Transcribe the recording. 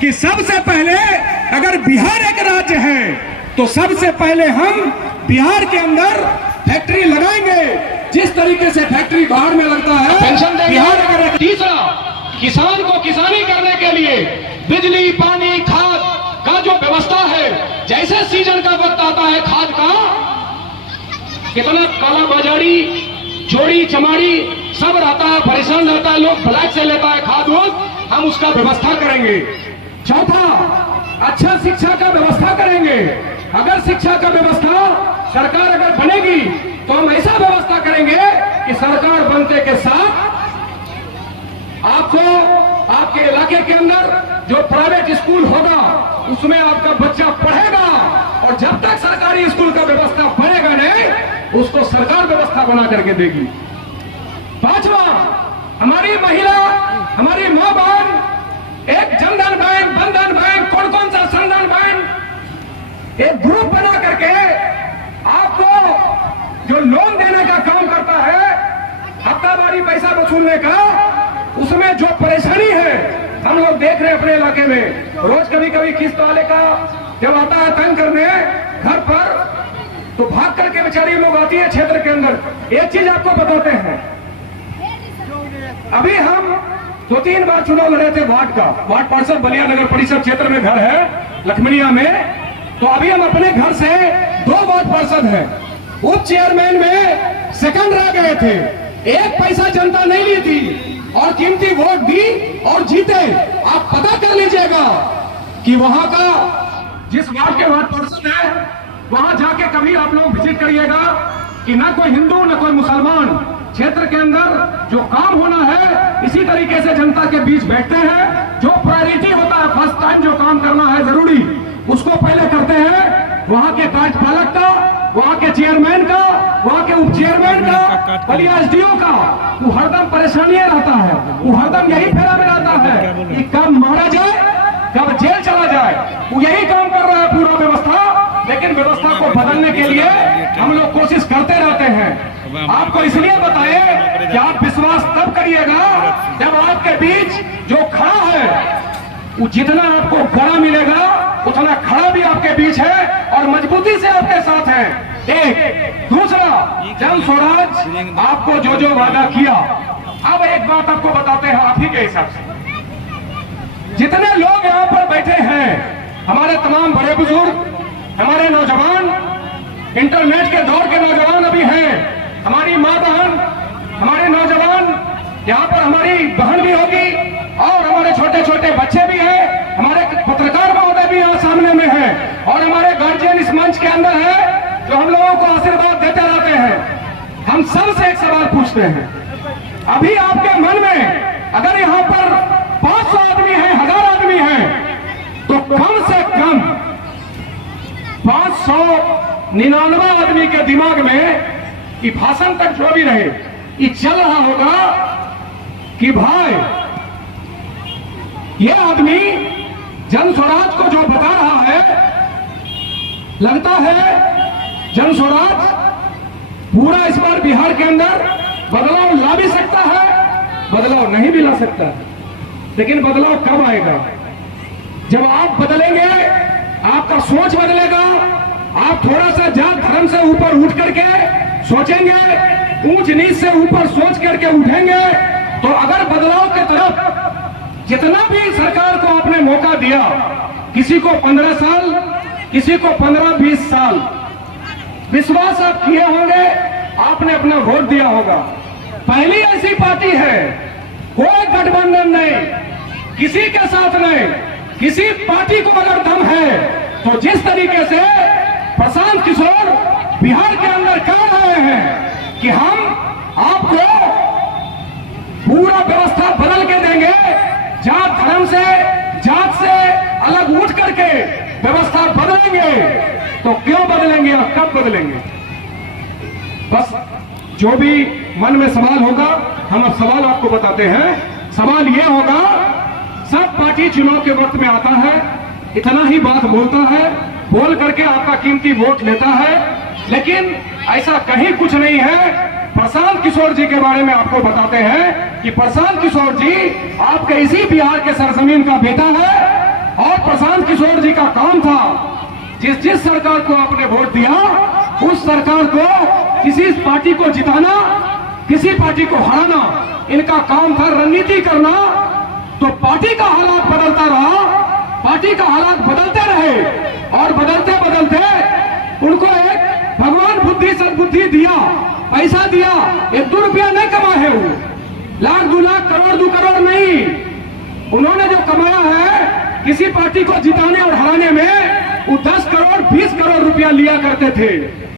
कि सबसे पहले अगर बिहार एक राज्य है तो सबसे पहले हम बिहार के अंदर फैक्ट्री लगाएंगे। जिस तरीके से फैक्ट्री बाहर में लगता है पेंशन देंगे। बिहार अगर तीसरा, किसान को किसानी करने के लिए बिजली, पानी, खाद का जो व्यवस्था है, जैसे सीजन का वक्त आता है खाद का, कितना कालाबाजारी, चोरी चमारी सब रहता है, परेशान रहता है, लोग ब्लैक से लेता है खाद वोद, हम उसका व्यवस्था करेंगे। चौथा, अच्छा शिक्षा का व्यवस्था करेंगे। अगर शिक्षा का व्यवस्था सरकार अगर बनेगी तो हम ऐसा व्यवस्था करेंगे कि सरकार बनते के साथ आपको आपके इलाके के अंदर जो प्राइवेट स्कूल होगा उसमें आपका बच्चा पढ़ेगा, और जब तक सरकारी स्कूल का व्यवस्था बनेगा नहीं, उसको सरकार व्यवस्था बना करके देगी। पांचवा, हमारी महिला, हमारी मां बहन एक जनधन बैंक, बंधन बैंक, कौन सा संधन बैंक, एक ग्रुप बना करके आपको जो लोन देने का काम करता है, हफ्तावारी पैसा वसूलने का, उसमें जो परेशानी है हम लोग देख रहे हैं अपने इलाके में। रोज कभी कभी किस्त वाले का जब आता है तंग करने घर पर, तो भाग करके बेचारी लोग आती है क्षेत्र के अंदर। एक चीज आपको बताते हैं, अभी हम 2-3 बार चुनाव लड़े थे वार्ड पार्षद बलिया नगर परिषद क्षेत्र में घर है लखमनिया में, तो अभी हम अपने घर से 2 वार्ड पार्षद हैं। उप चेयरमैन में सेकंड रह गए थे, एक पैसा जनता नहीं ली थी और कीमती वोट दी और जीते। आप पता कर लीजिएगा कि वहां का जिस वार्ड के वार्ड पार्षद है, वहां जाके कभी आप लोग विजिट करिएगा कि ना कोई हिंदू ना कोई मुसलमान, क्षेत्र के अंदर जो काम होना है इसी तरीके से जनता के बीच बैठते हैं। जो प्रायोरिटी होता है, फर्स्ट टाइम जो काम करना है जरूरी, उसको पहले करते हैं। वहां के कार्यपालक का, वहां के चेयरमैन का, वहां के उप चेयरमैन का, बलिया एसडीओ का, वो हरदम परेशानियां रहता है, वो हरदम यही फेरा में रहता है कि कब मारा जाए, कब जेल चला जाए। वो यही काम कर रहा है पूरा व्यवस्था, लेकिन व्यवस्था को बदलने के लिए हम लोग कोशिश करते रहते हैं। आपको इसलिए बताए कि आप विश्वास तब करिएगा जब आपके बीच जो खड़ा है वो जितना आपको गड़ा मिलेगा उतना खड़ा भी आपके बीच है और मजबूती से आपके साथ है। एक दूसरा, जन स्वराज आपको जो जो वादा किया, अब एक बात आपको बताते हैं आप ही के हिसाब से। जितने लोग यहाँ पर बैठे हैं, हमारे तमाम बड़े बुजुर्ग, हमारे नौजवान, इंटरनेट के दौर के नौजवान अभी हैं, हमारी माँ बहन, हमारे नौजवान, यहाँ पर हमारी बहन भी होगी और हमारे छोटे छोटे बच्चे भी हैं, हमारे पत्रकार महोदय भी यहाँ सामने में हैं और हमारे गार्जियन इस मंच के अंदर है जो हम लोगों को आशीर्वाद देते रहते हैं। हम सबसे एक सवाल पूछते हैं, अभी आपके मन में अगर यहाँ पर 500 आदमी है, 1000 आदमी है, तो कम से कम 599 आदमी के दिमाग में कि भाषण तक जो भी रहे ये चल रहा होगा कि भाई ये आदमी जन स्वराज को जो बता रहा है, लगता है जन स्वराज पूरा इस बार बिहार के अंदर बदलाव ला भी सकता है, बदलाव नहीं भी ला सकता है। लेकिन बदलाव कब आएगा? जब आप बदलेंगे, आपका सोच बदलेगा, आप थोड़ा सा जात धर्म से ऊपर उठ करके सोचेंगे, ऊंच नीच से ऊपर सोच करके उठेंगे, तो अगर बदलाव के तरफ जितना भी सरकार को आपने मौका दिया, किसी को 15 साल, किसी को 15-20 साल, विश्वास आप किए होंगे, आपने अपना वोट दिया होगा। पहली ऐसी पार्टी है, कोई गठबंधन नहीं, किसी के साथ नहीं, किसी पार्टी को अगर दम है तो जिस तरीके से प्रशांत किशोर बिहार के अंदर कह रहे हैं कि हम आपको पूरा व्यवस्था बदल के देंगे, जात धर्म से, जात से अलग उठ करके व्यवस्था बदलेंगे, तो क्यों बदलेंगे और कब बदलेंगे? बस जो भी मन में सवाल होगा, हम अब सवाल आपको बताते हैं। सवाल यह होगा, सब पार्टी चुनाव के वक्त में आता है, इतना ही बात बोलता है, बोल करके आपका कीमती वोट लेता है, लेकिन ऐसा कहीं कुछ नहीं है। प्रशांत किशोर जी के बारे में आपको बताते हैं कि प्रशांत किशोर जी आपके इसी बिहार के सरजमीन का बेटा है प्रशांत किशोर जी का काम था, जिस सरकार को आपने वोट दिया उस सरकार को किसी पार्टी को जिताना, किसी पार्टी को हराना, इनका काम था रणनीति करना। तो पार्टी का हालात बदलता रहा, पार्टी का हालात बदलते रहे और बदलते बदलते उनको एक भगवान बुद्धि सद्बुद्धि दिया, पैसा दिया। 1-2 रुपया नहीं कमाए हैं वो, लाख 2 लाख करोड़ 2 करोड़ नहीं। उन्होंने जो कमाया है किसी पार्टी को जिताने और हराने में, वो 10 करोड़ 20 करोड़ रुपया लिया करते थे।